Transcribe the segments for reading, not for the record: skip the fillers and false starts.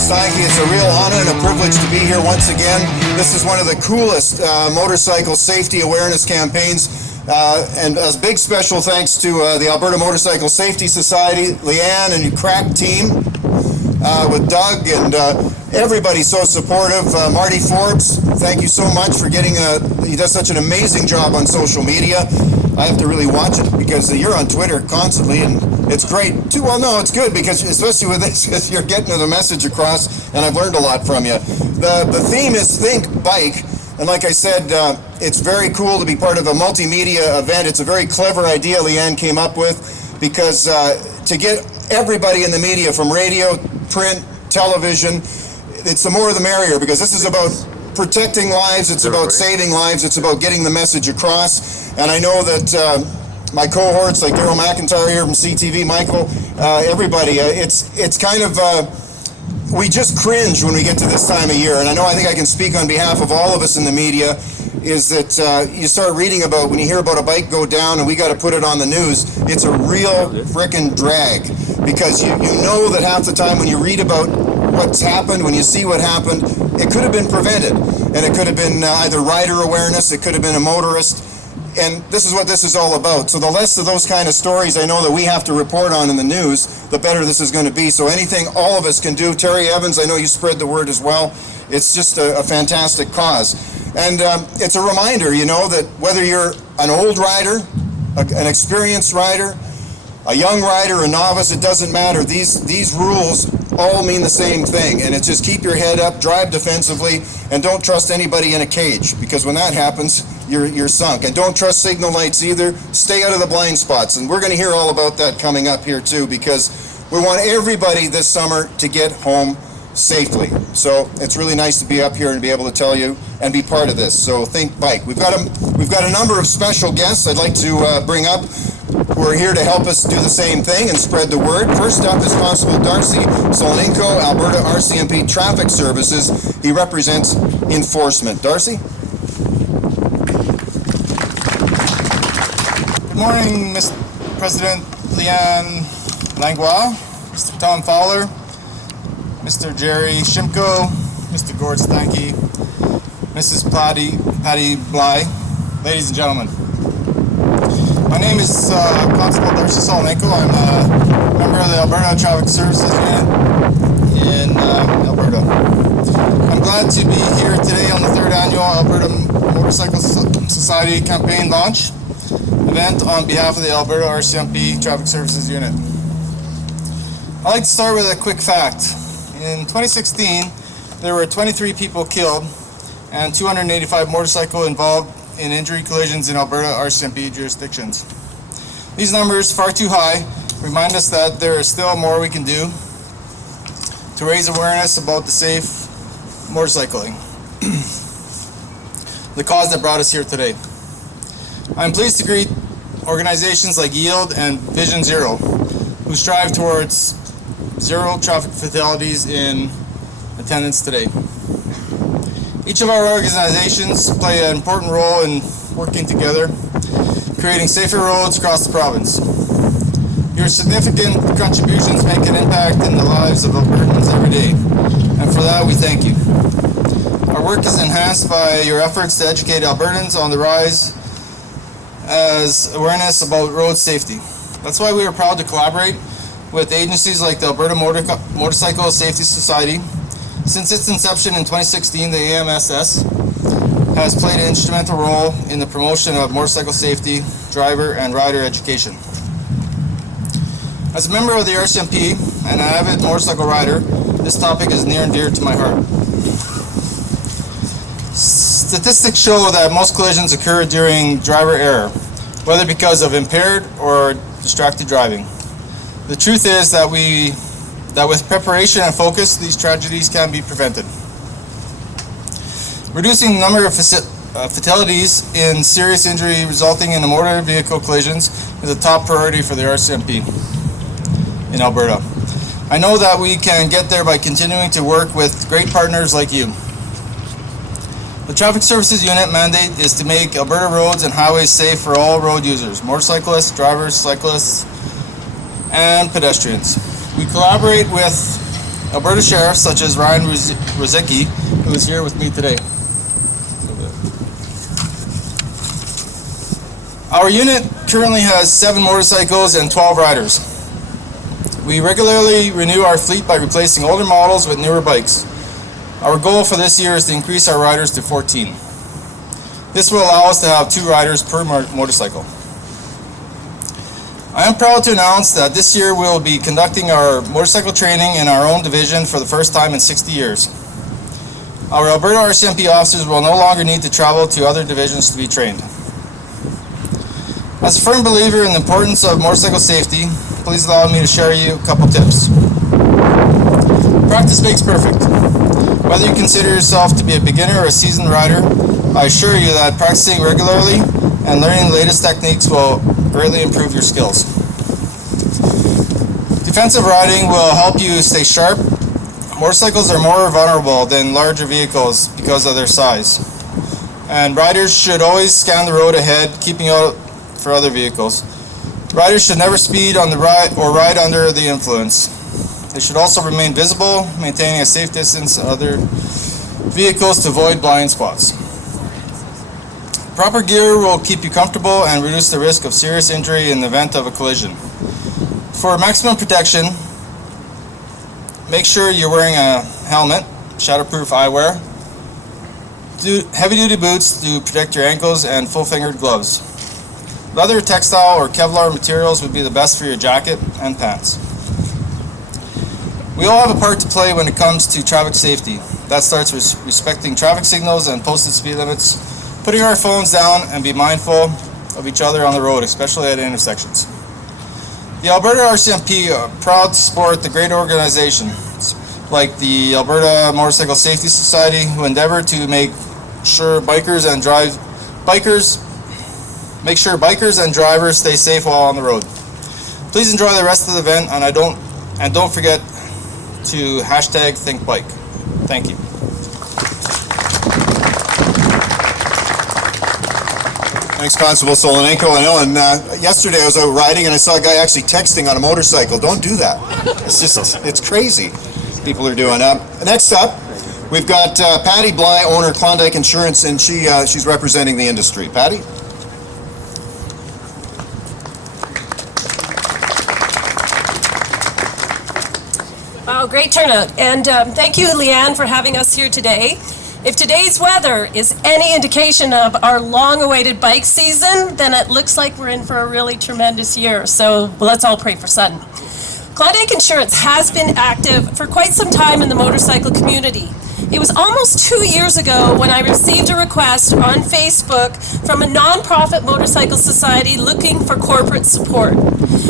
Gord Steinke. It's a real honor and a privilege to be here once again. This is one of the coolest motorcycle safety awareness campaigns. And a big special thanks to the Alberta Motorcycle Safety Society, Leanne and your crack team, with Doug and everybody so supportive. Marty Forbes, thank you so much for getting he does such an amazing job on social media. I have to really watch it because you're on Twitter constantly, and it's great too. Well, no, it's good because especially with this, because you're getting the message across, and I've learned a lot from you. The theme is Think Bike, and like I said, it's very cool to be part of a multimedia event. It's a very clever idea Leanne came up with, because to get everybody in the media, from radio, print, television, it's the more the merrier, because this is about protecting lives, it's about saving lives, it's about getting the message across. And I know that my cohorts like Daryl McIntyre here from CTV, Michael, everybody, it's kind of, we just cringe when we get to this time of year. And I think I can speak on behalf of all of us in the media, is that you start reading about, when you hear about a bike go down and we got to put it on the news, it's a real frickin' drag, because you know that half the time when you read about what's happened, when you see what happened, it could have been prevented, and it could have been either rider awareness, it could have been a motorist, and this is what this is all about. So the less of those kind of stories I know that we have to report on in the news, the better this is going to be. So anything all of us can do, Terry Evans, I know you spread the word as well, it's just a fantastic cause. And it's a reminder, that whether you're an old rider, an experienced rider, a young rider, a novice, it doesn't matter. These rules all mean the same thing, and it's just keep your head up, drive defensively, and don't trust anybody in a cage, because when that happens, you're sunk. And don't trust signal lights either. Stay out of the blind spots, and we're going to hear all about that coming up here too, because we want everybody this summer to get home safely. So it's really nice to be up here and be able to tell you and be part of this. So Think Bike. We've got a number of special guests I'd like to bring up who are here to help us do the same thing and spread the word. First up is Constable Darcy Soloninko, Alberta RCMP Traffic Services. He represents enforcement. Darcy? Good morning, Mr. President Leanne Langlois, Mr. Tom Fowler, Mr. Gerry Shimko, Mr. Gord Steinke, Mrs. Patti Bligh, ladies and gentlemen. My name is Constable Darcy Soloninko. I'm a member of the Alberta Traffic Services Unit in Alberta. I'm glad to be here today on the 3rd Annual Alberta Motorcycle Society campaign launch event on behalf of the Alberta RCMP Traffic Services Unit. I'd like to start with a quick fact. In 2016, there were 23 people killed and 285 motorcycle involved in injury collisions in Alberta RCMP jurisdictions. These numbers, far too high, remind us that there is still more we can do to raise awareness about the safe motorcycling, the cause that brought us here today. I'm pleased to greet organizations like Yield and Vision Zero, who strive towards zero traffic fatalities in attendance today. Each of our organizations play an important role in working together, creating safer roads across the province. Your significant contributions make an impact in the lives of Albertans every day, and for that we thank you. Our work is enhanced by your efforts to educate Albertans on the rise as awareness about road safety. That's why we are proud to collaborate with agencies like the Alberta Motorcycle Safety Society. Since its inception in 2016, the AMSS has played an instrumental role in the promotion of motorcycle safety, driver, and rider education. As a member of the RCMP and an avid motorcycle rider, this topic is near and dear to my heart. Statistics show that most collisions occur during driver error, whether because of impaired or distracted driving. The truth is that with preparation and focus, these tragedies can be prevented. Reducing the number of fatalities in serious injury resulting in motor vehicle collisions is a top priority for the RCMP in Alberta. I know that we can get there by continuing to work with great partners like you. The Traffic Services Unit mandate is to make Alberta roads and highways safe for all road users, motorcyclists, drivers, cyclists, and pedestrians. We collaborate with Alberta sheriffs such as Ryan Rozicki, who is here with me today. Our unit currently has 7 motorcycles and 12 riders. We regularly renew our fleet by replacing older models with newer bikes. Our goal for this year is to increase our riders to 14. This will allow us to have 2 riders per motorcycle. I am proud to announce that this year we will be conducting our motorcycle training in our own division for the first time in 60 years. Our Alberta RCMP officers will no longer need to travel to other divisions to be trained. As a firm believer in the importance of motorcycle safety, please allow me to share you a couple tips. Practice makes perfect. Whether you consider yourself to be a beginner or a seasoned rider, I assure you that practicing regularly and learning the latest techniques will greatly improve your skills. Defensive riding will help you stay sharp. Motorcycles are more vulnerable than larger vehicles because of their size. And riders should always scan the road ahead, keeping out for other vehicles. Riders should never speed on the ride or ride under the influence. They should also remain visible, maintaining a safe distance to other vehicles to avoid blind spots. Proper gear will keep you comfortable and reduce the risk of serious injury in the event of a collision. For maximum protection, make sure you're wearing a helmet, shatterproof eyewear, heavy-duty boots to protect your ankles, and full-fingered gloves. Leather, textile, or Kevlar materials would be the best for your jacket and pants. We all have a part to play when it comes to traffic safety. That starts with respecting traffic signals and posted speed limits, putting our phones down, and be mindful of each other on the road, especially at intersections. The Alberta RCMP are proud to support the great organizations like the Alberta Motorcycle Safety Society, who endeavor to make sure bikers and drivers stay safe while on the road. Please enjoy the rest of the event, and don't forget to #ThinkBike. Thank you. Thanks, Constable Soloninko. I know, and yesterday I was out riding and I saw a guy actually texting on a motorcycle. Don't do that. It's crazy. People are doing that. Next up, we've got Patti Bligh, owner Klondike Insurance, and she's representing the industry. Patti? Wow, great turnout. And thank you, Leanne, for having us here today. If today's weather is any indication of our long-awaited bike season, then it looks like we're in for a really tremendous year. So let's all pray for sun. Klondike Insurance has been active for quite some time in the motorcycle community. It was almost 2 years ago when I received a request on Facebook from a nonprofit motorcycle society looking for corporate support.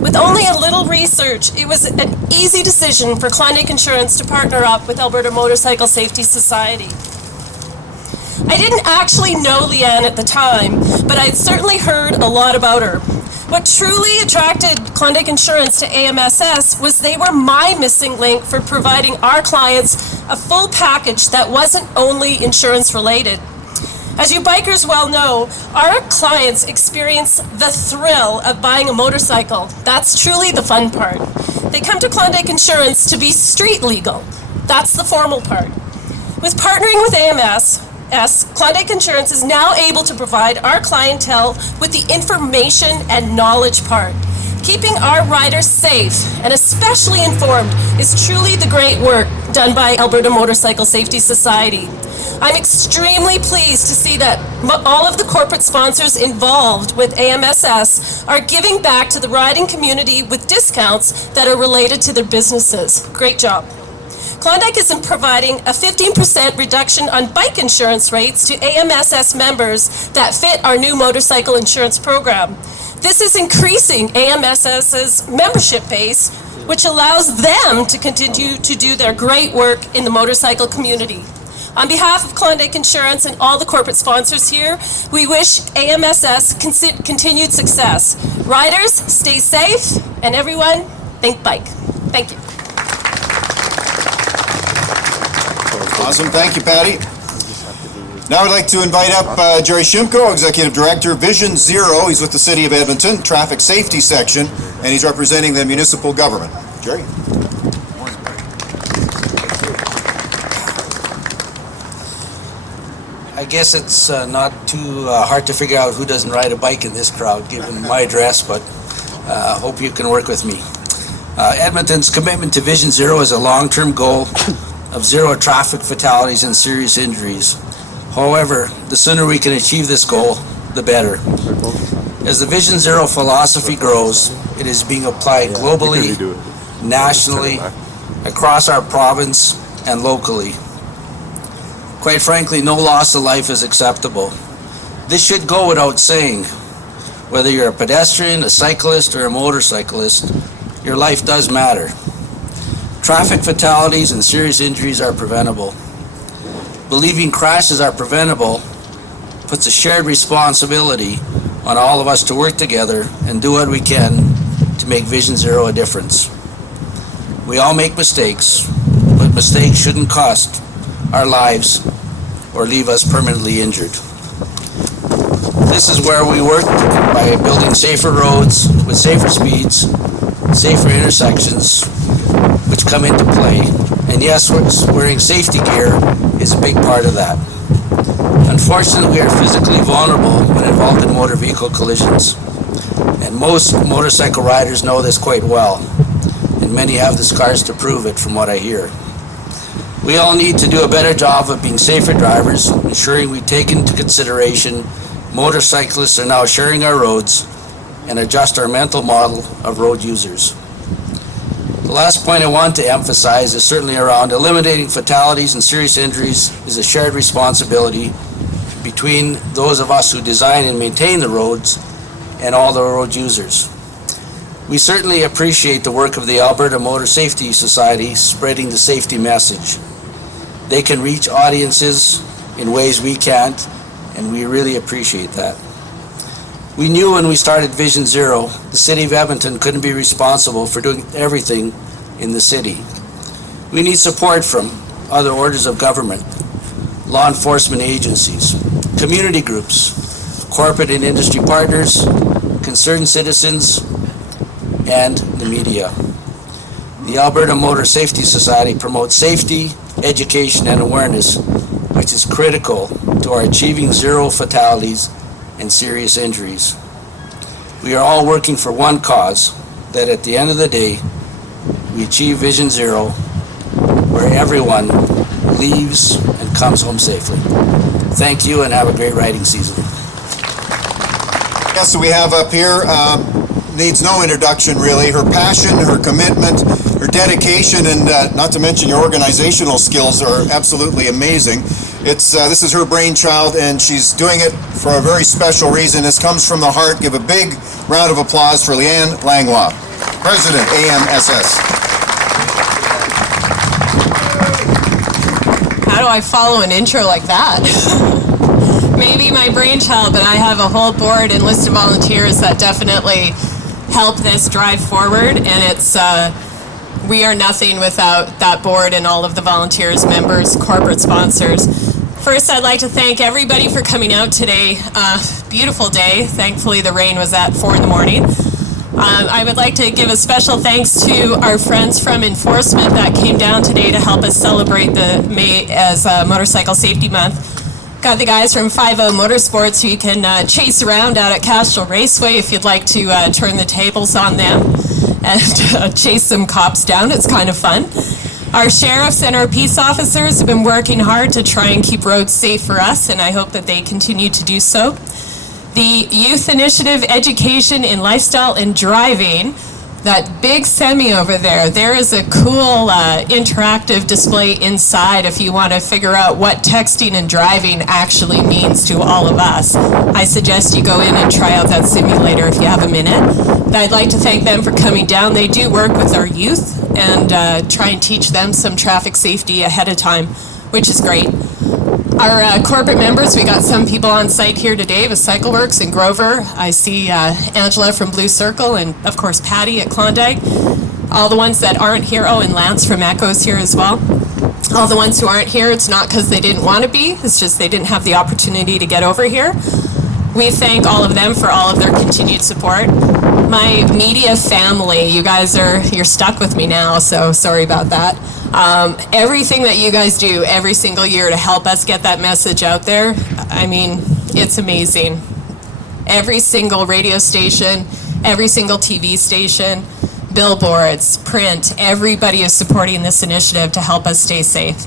With only a little research, it was an easy decision for Klondike Insurance to partner up with Alberta Motorcycle Safety Society. I didn't actually know Leanne at the time, but I'd certainly heard a lot about her. What truly attracted Klondike Insurance to AMSS was they were my missing link for providing our clients a full package that wasn't only insurance related. As you bikers well know, our clients experience the thrill of buying a motorcycle. That's truly the fun part. They come to Klondike Insurance to be street legal. That's the formal part. With partnering with AMSS, Klondike Insurance is now able to provide our clientele with the information and knowledge part. Keeping our riders safe and especially informed is truly the great work done by Alberta Motorcycle Safety Society. I'm extremely pleased to see that all of the corporate sponsors involved with AMSS are giving back to the riding community with discounts that are related to their businesses. Great job. Klondike is providing a 15% reduction on bike insurance rates to AMSS members that fit our new motorcycle insurance program. This is increasing AMSS's membership base, which allows them to continue to do their great work in the motorcycle community. On behalf of Klondike Insurance and all the corporate sponsors here, we wish AMSS continued success. Riders, stay safe, and everyone, think bike. Thank you. Awesome. Thank you, Patti. Now I'd like to invite up Gerry Shimko, Executive Director, Vision Zero. He's with the City of Edmonton, Traffic Safety Section, and he's representing the municipal government. Gerry. guess it's not too hard to figure out who doesn't ride a bike in this crowd, given my dress, but hope you can work with me. Edmonton's commitment to Vision Zero is a long-term goal of zero traffic fatalities and serious injuries. However, the sooner we can achieve this goal, the better. As the Vision Zero philosophy grows, it is being applied globally, nationally, across our province, and locally. Quite frankly, no loss of life is acceptable. This should go without saying. Whether you're a pedestrian, a cyclist, or a motorcyclist, your life does matter. Traffic fatalities and serious injuries are preventable. Believing crashes are preventable puts a shared responsibility on all of us to work together and do what we can to make Vision Zero a difference. We all make mistakes, but mistakes shouldn't cost our lives or leave us permanently injured. This is where we work by building safer roads with safer speeds, safer intersections, which come into play. And yes, wearing safety gear is a big part of that. Unfortunately, we are physically vulnerable when involved in motor vehicle collisions. And most motorcycle riders know this quite well. And many have the scars to prove it from what I hear. We all need to do a better job of being safer drivers, ensuring we take into consideration motorcyclists are now sharing our roads and adjust our mental model of road users. The last point I want to emphasize is certainly around eliminating fatalities and serious injuries is a shared responsibility between those of us who design and maintain the roads and all the road users. We certainly appreciate the work of the Alberta Motor Safety Society spreading the safety message. They can reach audiences in ways we can't, and we really appreciate that. We knew when we started Vision Zero, the City of Edmonton couldn't be responsible for doing everything in the city. We need support from other orders of government, law enforcement agencies, community groups, corporate and industry partners, concerned citizens, and the media. The Alberta Motor Safety Society promotes safety, education, and awareness, which is critical to our achieving zero fatalities and serious injuries. We are all working for one cause, that at the end of the day, we achieve Vision Zero, where everyone leaves and comes home safely. Thank you and have a great riding season. Guest we have up here needs no introduction really. Her passion, her commitment, her dedication, and not to mention your organizational skills are absolutely amazing. This is her brainchild, and she's doing it for a very special reason. This comes from the heart. Give a big round of applause for Leanne Langlois, President, AMSS. How do I follow an intro like that? Maybe my brainchild, but I have a whole board and list of volunteers that definitely help this drive forward, and it's we are nothing without that board and all of the volunteers, members, corporate sponsors. First, I'd like to thank everybody for coming out today. Beautiful day. Thankfully, the rain was at 4 in the morning. I would like to give a special thanks to our friends from enforcement that came down today to help us celebrate the May as Motorcycle Safety Month. Got the guys from 5-0 Motorsports who you can chase around out at Castrol Raceway if you'd like to turn the tables on them and chase some cops down. It's kind of fun. Our sheriffs and our peace officers have been working hard to try and keep roads safe for us, and I hope that they continue to do so. The Youth Initiative Education in Lifestyle and Driving, that big semi over there, there is a cool interactive display inside if you want to figure out what texting and driving actually means to all of us. I suggest you go in and try out that simulator if you have a minute. I'd like to thank them for coming down. They do work with our youth and try and teach them some traffic safety ahead of time, which is great. Our corporate members, we got some people on site here today with CycleWorks and Grover. I see Angela from Blue Circle and, of course, Patti at Klondike. All the ones that aren't here, oh, and Lance from Echo's here as well. All the ones who aren't here, it's not because they didn't want to be, it's just they didn't have the opportunity to get over here. We thank all of them for all of their continued support. my media family, you're stuck with me now, so sorry about that. Everything that you guys do every single year to help us get that message out there, I mean, it's amazing. Every single radio station, every single TV station, billboards, print, everybody is supporting this initiative to help us stay safe.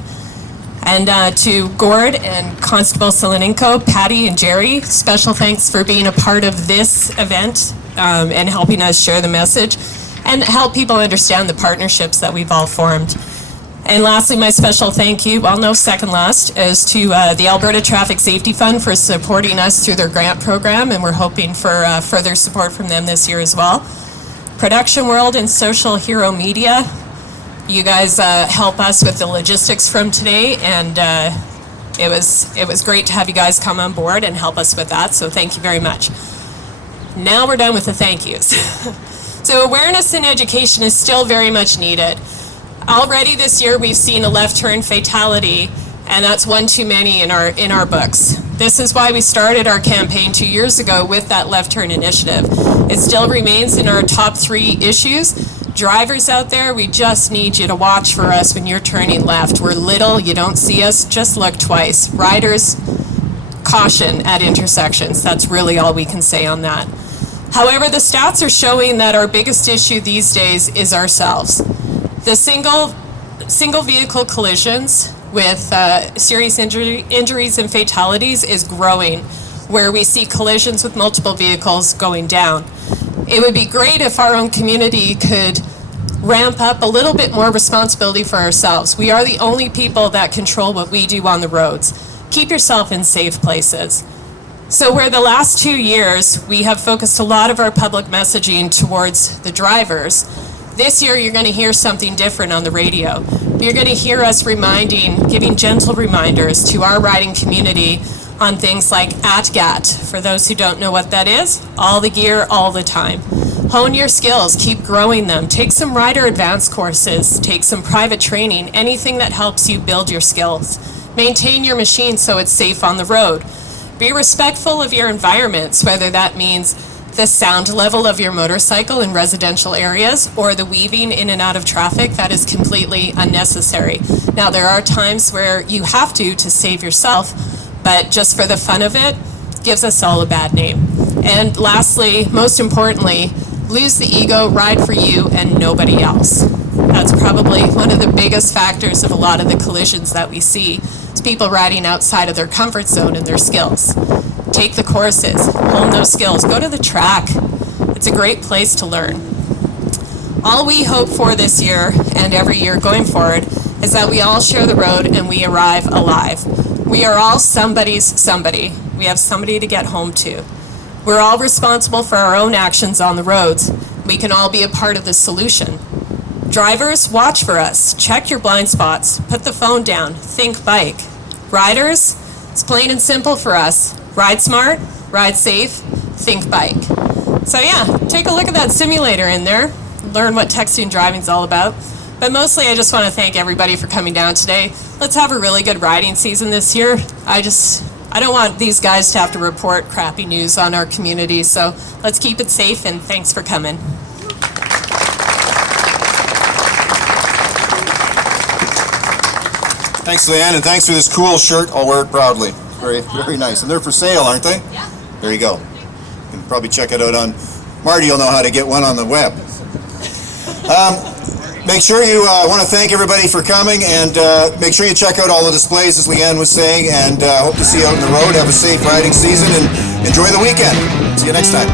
And to Gord and Constable Soloninko, Patti and Gerry, special thanks for being a part of this event and helping us share the message and help people understand the partnerships that we've all formed. And lastly, my special thank you, well, no, second last, is to the Alberta Traffic Safety Fund for supporting us through their grant program, and we're hoping for further support from them this year as well. Production World and Social Hero Media, you guys help us with the logistics from today, and it was great to have you guys come on board and help us with that, so thank you very much. Now we're done with the thank yous. So awareness and education is still very much needed. Already this year we've seen a left turn fatality, and that's one too many in our books. This is why we started our campaign 2 years ago with that left turn initiative. It still remains in our top 3 issues. Drivers out there, we just need you to watch for us when you're turning left. We're little, you don't see us, just look twice. Riders, caution at intersections. That's really all we can say on that. However, the stats are showing that our biggest issue these days is ourselves. The single vehicle collisions with serious injuries and fatalities is growing, where we see collisions with multiple vehicles going down. It would be great if our own community could ramp up a little bit more responsibility for ourselves. We are the only people that control what we do on the roads. Keep yourself in safe places. So where the last 2 years we have focused a lot of our public messaging towards the drivers, this year you're going to hear something different on the radio. You're going to hear us giving gentle reminders to our riding community on things like ATGAT. For those who don't know what that is, all the gear, all the time. Hone your skills, keep growing them. Take some rider advanced courses, take some private training, anything that helps you build your skills. Maintain your machine so it's safe on the road. Be respectful of your environments, whether that means the sound level of your motorcycle in residential areas or the weaving in and out of traffic. That is completely unnecessary. Now, there are times where you have to save yourself, but just for the fun of it, gives us all a bad name. And lastly, most importantly, lose the ego, ride for you and nobody else. That's probably one of the biggest factors of a lot of the collisions that we see, is people riding outside of their comfort zone and their skills. Take the courses, hone those skills, go to the track. It's a great place to learn. All we hope for this year and every year going forward is that we all share the road and we arrive alive. We are all somebody's somebody. We have somebody to get home to. We're all responsible for our own actions on the roads. We can all be a part of the solution. Drivers, watch for us. Check your blind spots. Put the phone down. Think bike. Riders, it's plain and simple for us. Ride smart, ride safe, think bike. So yeah, take a look at that simulator in there. Learn what texting and driving is all about. But mostly I just want to thank everybody for coming down today. Let's have a really good riding season this year. I don't want these guys to have to report crappy news on our community, so let's keep it safe and thanks for coming. Thanks, Leanne, and thanks for this cool shirt. I'll wear it proudly. Very, very nice. And they're for sale, aren't they? Yeah. There you go. You can probably check it out on, Marty will know how to get one on the web. Make sure you want to thank everybody for coming, and make sure you check out all the displays, as Leanne was saying, and hope to see you out on the road. Have a safe riding season and enjoy the weekend. See you next time.